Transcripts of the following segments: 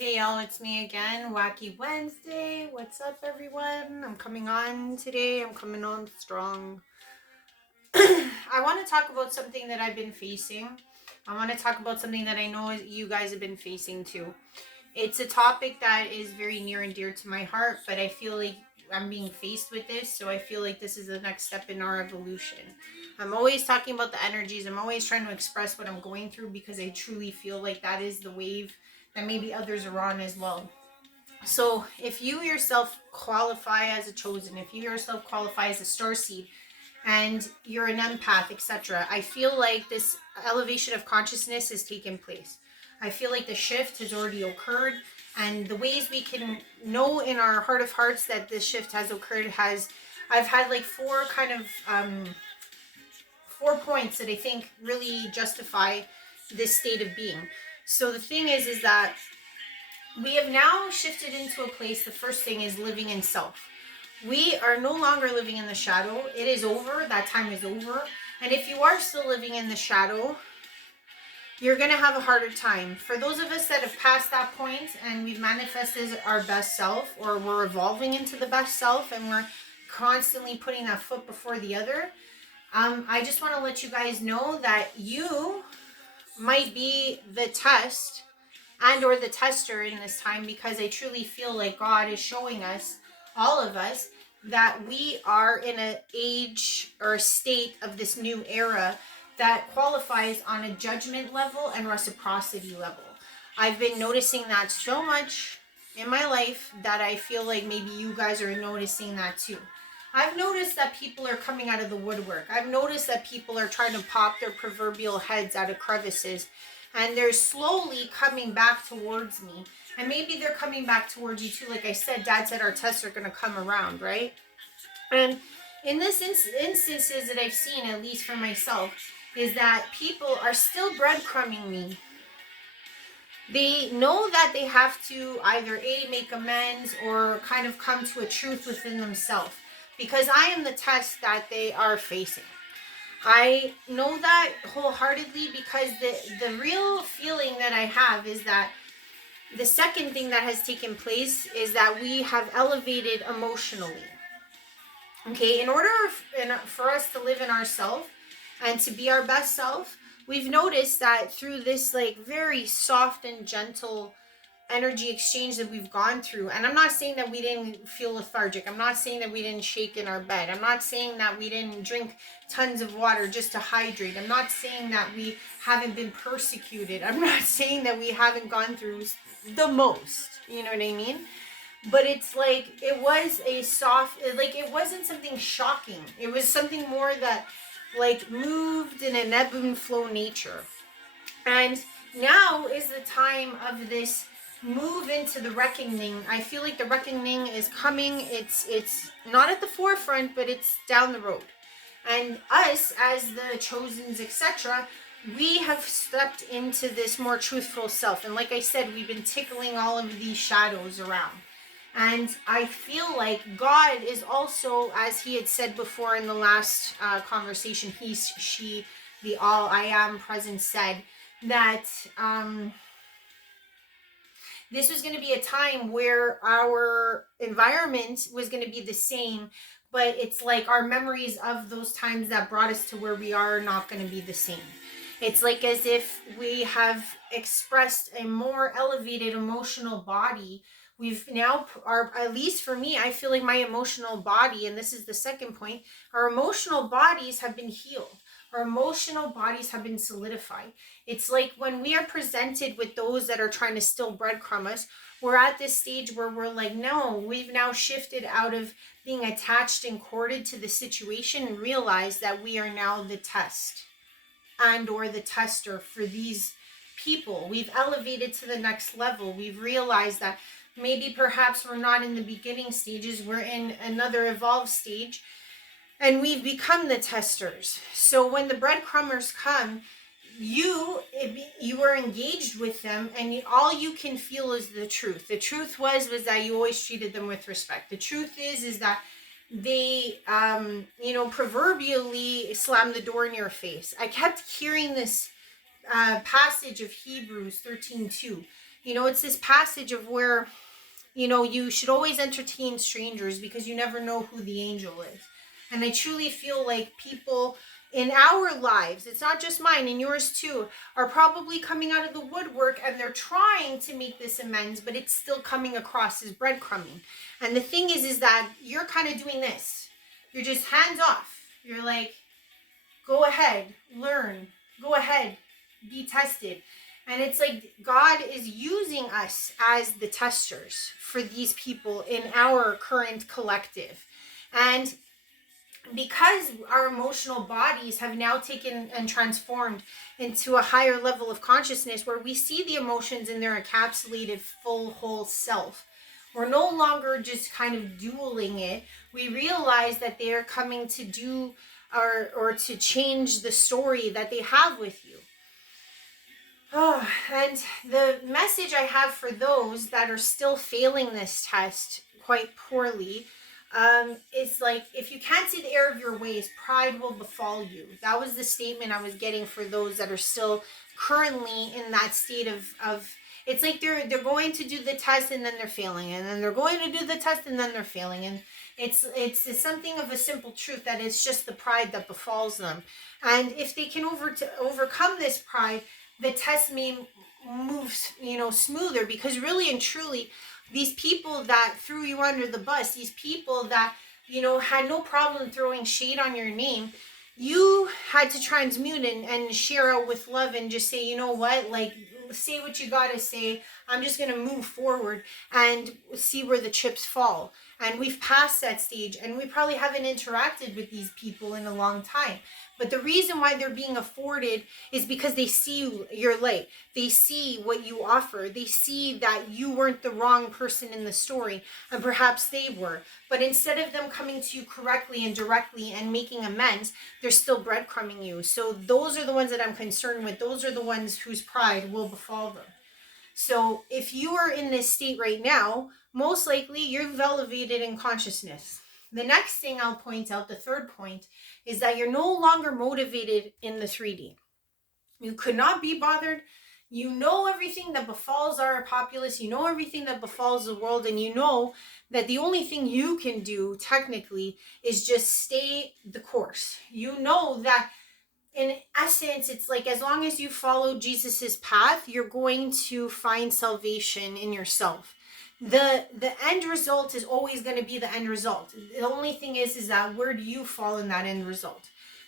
Hey y'all, it's me again, Wacky Wednesday. What's up everyone? I'm coming on today. I'm coming on strong. I want to talk about something that I've been facing. I want to talk about something that I know you guys have been facing too. It's a topic that is very near and dear to my heart, but I feel like I'm being faced with this, so I feel like this is the next step in our evolution. I'm always talking about the energies. I'm always trying to express what I'm going through because I truly feel like that is the wave that maybe others are on as well. So if you yourself qualify as a chosen, if you yourself qualify as a star seed, and you're an empath, etc., I feel like this elevation of consciousness has taken place. I feel like the shift has already occurred, and the ways we can know in our heart of hearts that this shift has occurred has, I've had like four kind of 4 points that I think really justify this state of being. So the thing is that we have now shifted into a place. The first thing is living in self. We are no longer living in the shadow. It is over. That time is over. And if you are still living in the shadow, you're going to have a harder time. For those of us that have passed that point and we've manifested our best self, or we're evolving into the best self and we're constantly putting that foot before the other, I just want to let you guys know that you might be the test and or the tester in this time, because I truly feel like God is showing us, all of us, that we are in an age or a state of this new era that qualifies on a judgment level and reciprocity level. I've been noticing that so much in my life that I feel like maybe you guys are noticing that too. I've noticed that people are coming out of the woodwork. I've noticed that people are trying to pop their proverbial heads out of crevices, and they're slowly coming back towards me. And maybe they're coming back towards you too. Like I said, Dad said our tests are going to come around, right? And in this instances that I've seen, at least for myself, is that people are still breadcrumbing me. They know that they have to either A, make amends, or kind of come to a truth within themselves, because I am the test that they are facing. I know that wholeheartedly, because the real feeling that I have is that the second thing that has taken place is that we have elevated emotionally. Okay, in order for us to live in ourself and to be our best self, we've noticed that through this like very soft and gentle energy exchange that we've gone through. And I'm not saying that we didn't feel lethargic. I'm not saying that we didn't shake in our bed. I'm not saying that we didn't drink tons of water just to hydrate. I'm not saying that we haven't been persecuted. I'm not saying that we haven't gone through the most. You know what I mean? But it's like, it was a soft, like it wasn't something shocking. It was something more that like moved in an ebb and flow nature. And now is the time of this move into the reckoning. I feel like the reckoning is coming. It's not at the forefront, but it's down the road. And us as the chosens, etc., we have stepped into this more truthful self. And like I said, we've been tickling all of these shadows around. And I feel like God is also, as he had said before in the last conversation, he, she, the all I am present said, that this was going to be a time where our environment was going to be the same, but it's like our memories of those times that brought us to where we are not going to be the same. It's like as if we have expressed a more elevated emotional body. We've now, at least for me, I feel like my emotional body, and this is the second point, our emotional bodies have been healed. Our emotional bodies have been solidified. It's like when we are presented with those that are trying to still breadcrumb us, we're at this stage where we're like, no, we've now shifted out of being attached and corded to the situation and realize that we are now the test and or the tester for these people. We've elevated to the next level. We've realized that maybe perhaps we're not in the beginning stages, we're in another evolved stage, and we've become the testers. So when the breadcrumbers come, you are engaged with them, and all you can feel is the truth. The truth was that you always treated them with respect. The truth is that they proverbially slam the door in your face. I kept hearing this passage of Hebrews 13:2. You know, it's this passage of where, you know, you should always entertain strangers because you never know who the angel is. And I truly feel like people in our lives, it's not just mine and yours too, are probably coming out of the woodwork and they're trying to make this amends, but it's still coming across as breadcrumbing. And the thing is that you're kind of doing this. You're just hands off. You're like, go ahead, learn, go ahead, be tested. And it's like God is using us as the testers for these people in our current collective. And because our emotional bodies have now taken and transformed into a higher level of consciousness where we see the emotions in their encapsulated full whole self, we're no longer just kind of dueling it. We realize that they're coming to do or to change the story that they have with you. Oh, and the message I have for those that are still failing this test quite poorly is like, if you can't see the error of your ways, pride will befall you. That was the statement I was getting for those that are still currently in that state of it's like they're going to do the test and then they're failing, and then they're going to do the test and then they're failing, and it's something of a simple truth that it's just the pride that befalls them. And if they can overcome this pride, the test may move, you know, smoother, because really and truly, these people that threw you under the bus, these people that, you know, had no problem throwing shade on your name, you had to transmute and share out with love and just say, you know what, like, say what you gotta say. I'm just gonna move forward and see where the chips fall. And we've passed that stage, and we probably haven't interacted with these people in a long time. But the reason why they're being afforded is because they see your light. They see what you offer. They see that you weren't the wrong person in the story, and perhaps they were. But instead of them coming to you correctly and directly and making amends, they're still breadcrumbing you. So those are the ones that I'm concerned with. Those are the ones whose pride will befall them. So if you are in this state right now, most likely you've elevated in consciousness. The next thing I'll point out, the third point, is that you're no longer motivated in the 3D. You could not be bothered. You know everything that befalls our populace. You know everything that befalls the world. And you know that the only thing you can do technically is just stay the course. You know that in essence, it's like, as long as you follow Jesus's path, you're going to find salvation in yourself. The end result is always going to be the end result. The only thing is that where do you fall in that end result?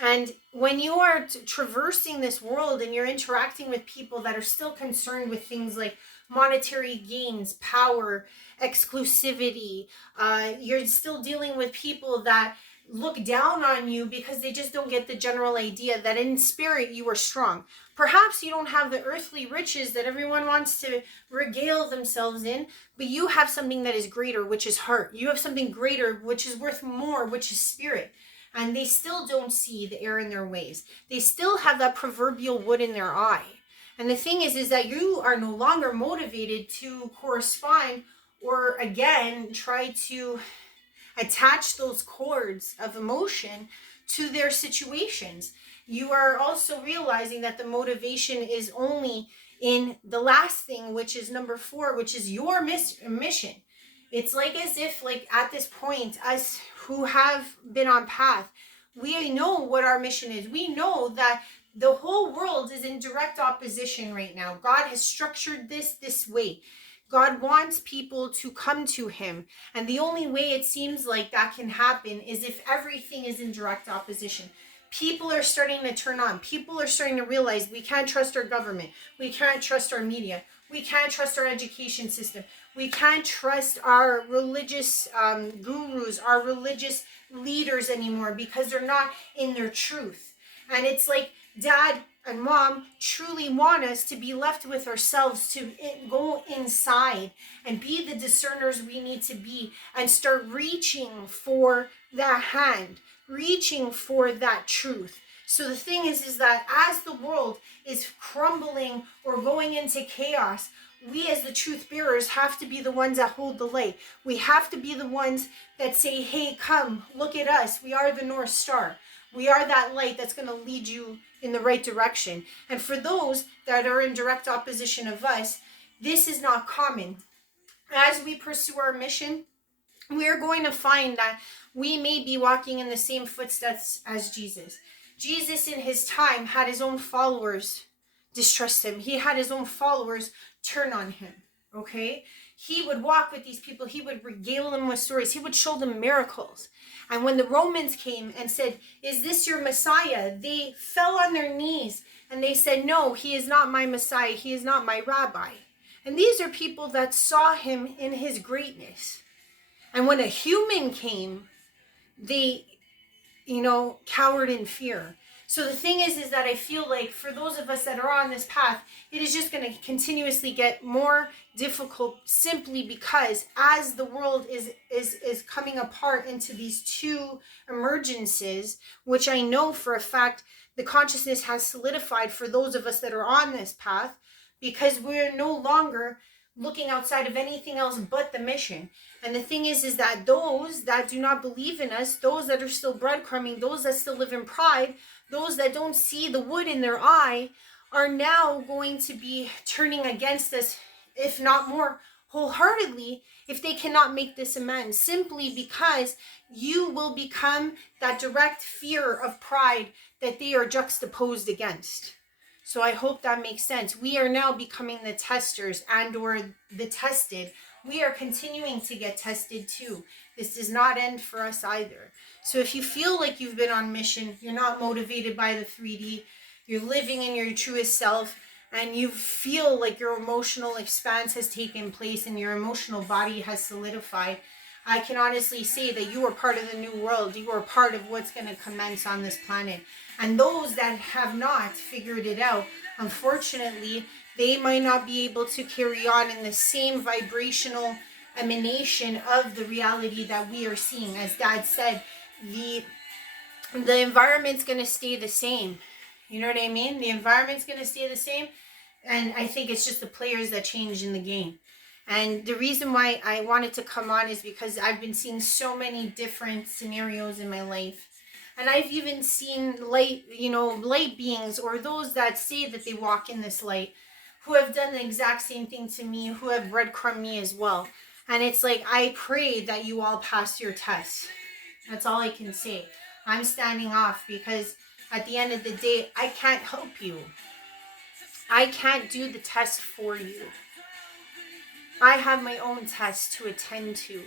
And when you are traversing this world and you're interacting with people that are still concerned with things like monetary gains, power, exclusivity, you're still dealing with people that look down on you because they just don't get the general idea that in spirit you are strong. Perhaps you don't have the earthly riches that everyone wants to regale themselves in, but you have something that is greater, which is heart. You have something greater, which is worth more, which is spirit. And they still don't see the error in their ways. They still have that proverbial wood in their eye. And the thing is that you are no longer motivated to correspond or again try to attach those cords of emotion to their situations. You are also realizing that the motivation is only in the last thing, which is number 4, which is your mission. It's like as if, like, at this point, us who have been on path, we know what our mission is. We know that the whole world is in direct opposition right now. God has structured this way. God wants people to come to him. And the only way it seems like that can happen is if everything is in direct opposition. People are starting to turn on. People are starting to realize we can't trust our government. We can't trust our media. We can't trust our education system. We can't trust our religious gurus, our religious leaders anymore, because they're not in their truth. And it's like Dad and Mom truly want us to be left with ourselves, to go inside and be the discerners we need to be and start reaching for that hand, reaching for that truth. So the thing is that as the world is crumbling or going into chaos, we as the truth bearers have to be the ones that hold the light. We have to be the ones that say, hey, come, look at us. We are the North Star. We are that light that's going to lead you in the right direction. And for those that are in direct opposition of us, This is not common. As we pursue our mission, we're going to find that we may be walking in the same footsteps as Jesus. Jesus in his time had his own followers distrust him. He had his own followers turn on him. Okay? He would walk with these people. He would regale them with stories. He would show them miracles. And when the Romans came and said, "Is this your Messiah?" they fell on their knees and they said, "No, he is not my Messiah. He is not my rabbi." And these are people that saw him in his greatness. And when a human came, they, cowered in fear. So the thing is that I feel like for those of us that are on this path, it is just going to continuously get more difficult, simply because as the world is coming apart into these two emergences, which I know for a fact the consciousness has solidified for those of us that are on this path, because we're no longer looking outside of anything else but the mission. And the thing is that those that do not believe in us, those that are still breadcrumbing, those that still live in pride, those that don't see the wood in their eye, are now going to be turning against us, if not more wholeheartedly, if they cannot make this amends, simply because you will become that direct fear of pride that they are juxtaposed against. So I hope that makes sense. We are now becoming the testers and or the tested. We are continuing to get tested too. This does not end for us either. So if you feel like you've been on mission, you're not motivated by the 3D, you're living in your truest self, and you feel like your emotional expanse has taken place and your emotional body has solidified, I can honestly say that you are part of the new world. You are part of what's going to commence on this planet. And those that have not figured it out, unfortunately, they might not be able to carry on in the same vibrational emanation of the reality that we are seeing. As Dad said, the environment's going to stay the same. You know what I mean? The environment's going to stay the same. And I think it's just the players that change in the game. And the reason why I wanted to come on is because I've been seeing so many different scenarios in my life. And I've even seen light beings, or those that say that they walk in this light, who have done the exact same thing to me, who have breadcrumbed me as well. And it's like, I pray that you all pass your tests. That's all I can say. I'm standing off because at the end of the day, I can't help you. I can't do the test for you. I have my own tests to attend to.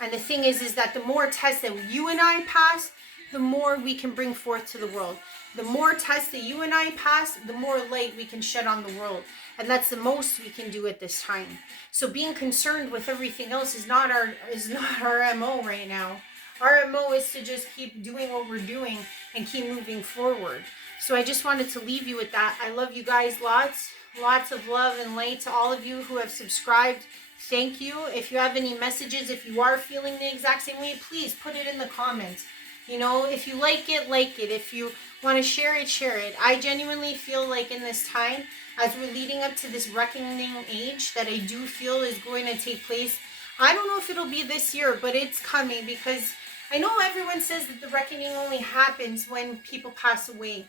And the thing is that the more tests that you and I pass, the more we can bring forth to the world. The more tests that you and I pass, the more light we can shed on the world. And that's the most we can do at this time. So being concerned with everything else is not our MO right now. Our MO is to just keep doing what we're doing and keep moving forward. So I just wanted to leave you with that. I love you guys lots. Lots of love and light to all of you who have subscribed. Thank you. If you have any messages, if you are feeling the exact same way, please put it in the comments. If you like it, like it. If you want to share it, share it. I genuinely feel like in this time, as we're leading up to this reckoning age that I do feel is going to take place, I don't know if it'll be this year, but it's coming, because I know everyone says that the reckoning only happens when people pass away.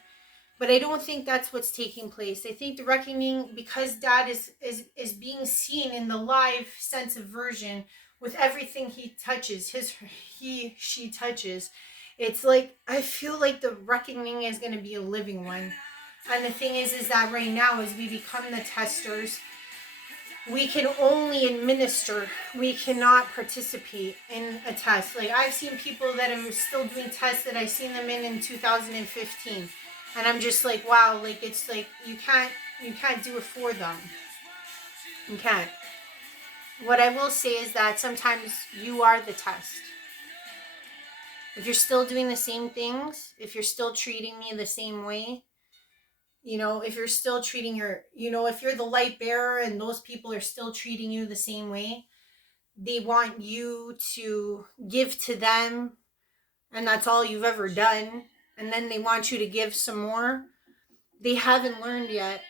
But I don't think that's what's taking place. I think the reckoning, because Dad is being seen in the live sense of version with everything he touches, she touches. It's like, I feel like the reckoning is going to be a living one. And the thing is that right now, as we become the testers, we can only administer. We cannot participate in a test. Like, I've seen people that are still doing tests that I've seen them in 2015. And I'm just like, wow, like, it's like, you can't do it for them. You can't. What I will say is that sometimes you are the test. If you're still doing the same things, if you're still treating me the same way, if you're still treating if you're the light bearer and those people are still treating you the same way, they want you to give to them, and that's all you've ever done. And then they want you to give some more. They haven't learned yet.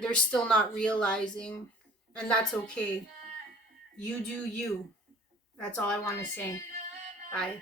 They're still not realizing. And that's okay. You do you. That's all I want to say. Bye.